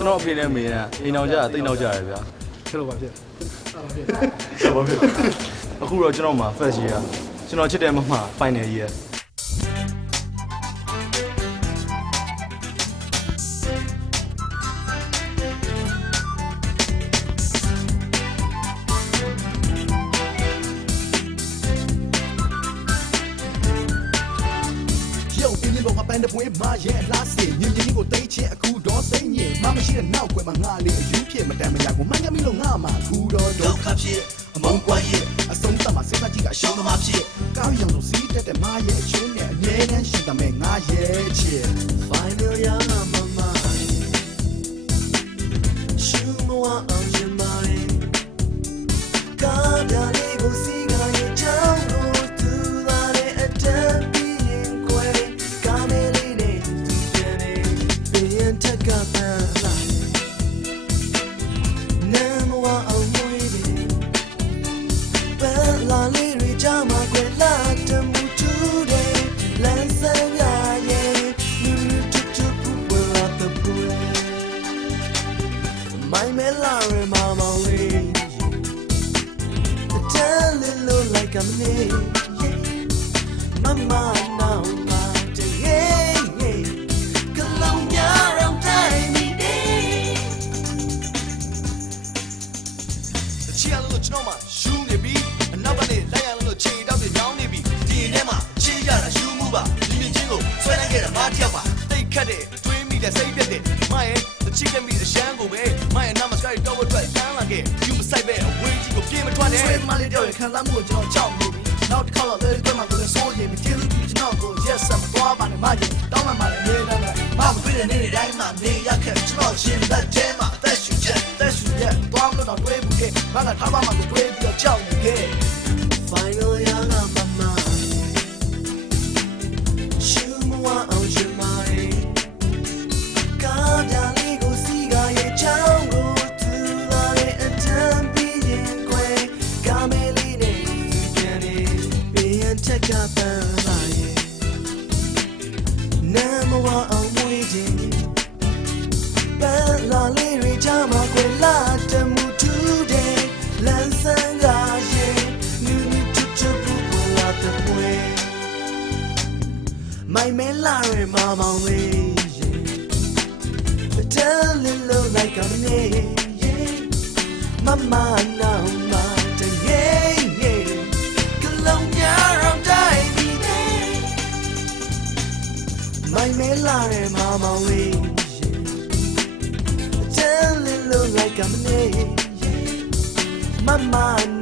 ကျွန်တော်အဖေနဲ့မေနဲ့အိမ်အောင်ကြတိတ်နောက်ကြရဗျာဖြစ်လို့ပါဖြစ်အဲ့ဒါဖြစ်ဘာဖြစ်အခုတော့ကျွန်တော်မှာ first year ကျွန်တော်ချစ်တဲ့မမ final year ပ်ပြင်းပြပေါ်ကပန်းတဲ့ပွေးမရဲ့လားစီညင်ညင်ကိုတိတ်ချင်အခုတော့စိတ်ညင်မမရှိတဲ့နောက်ွယ်မှာငါလေးအယူဖြစ်မတန်မရကိုမှန်ကမိလို့ငါမှာအခုတော့ဒုက္ခဖြစ်အမုန်းကွာရဲ့အဆုံးသတ်မှာစိတ်ကကြီးကအရှုံးသမားဖြစ်ကောင်းရောင်လို့စီးတက်တဲ့မရဲ့အချင်းနဲ့အမြဲတမ်းရှိတမဲ့ငါရဲ့ချစ် မိုင်မဲလာရမမောင်လေး Tell it look like I'm in Mama now my day Colombia around time The chill လို့ကျွန်တော်မှရှူးနေပြီအနောက်ကနေလိုက်ရလို့ခြေတောက်တွေညောင်းနေပြီဒီထဲမှာချင်းရတာရှူးမှုပါဒီမြင့်ချင်းကိုဆွဲလိုက်ခဲ့တာမတယောက်ပါတိတ်ခတ်တဲ့တွေးမိတဲ့စိတ်ပြက်တဲ့မရဲ့အ ချစ်တဲ့မိအရှမ်းကိုပဲမရဲ့နာမစကိုက်တော့ဝတ်ထွက်တန်းလာခဲ့ယူမဆိုင်ပဲအဝေးကြီးကိုပြေးမထွက်နဲ့ဆွဲမလေးတော့ခံစားမှုကိုကျွန်တော်ကြောက်နေပြီနောက်တစ်ခါတော့လေကွမှာကိုလည်းစိုးရိမ်ပြီးကျေးဇူးပြုကျွန်တော်ကို yes ဆမ်သွားပါနဲ့မကြီးတောင်းမှမှလည်းနေနေနေမမပြည့်တဲ့နေ့တိုင်းမှာနေရခဲ့ကျွန်တော်ရှင်လက်ထဲမှာအသက်ရှူချက်အသက်ရှူရက်သွားမလို့တော့တွေးမှုခဲ့မကထားပါမှကိုတွေးပြီးတော့ကြောက်နေခဲ့ ဝအောင်မွေးခြင်းပန်းလာလေးတွေချမှာခွဲလာတမှုတူတဲ့လမ်းစမ်းကရဲ့နူးနူးချွတ်ချွတ်ပူပူလာတဲ့ပွေမိုင်မဲလာရမမောင်လေး Tell it look like I'm in yeah. Mama now melare mama we Tell it look like I'm in yeah. Mama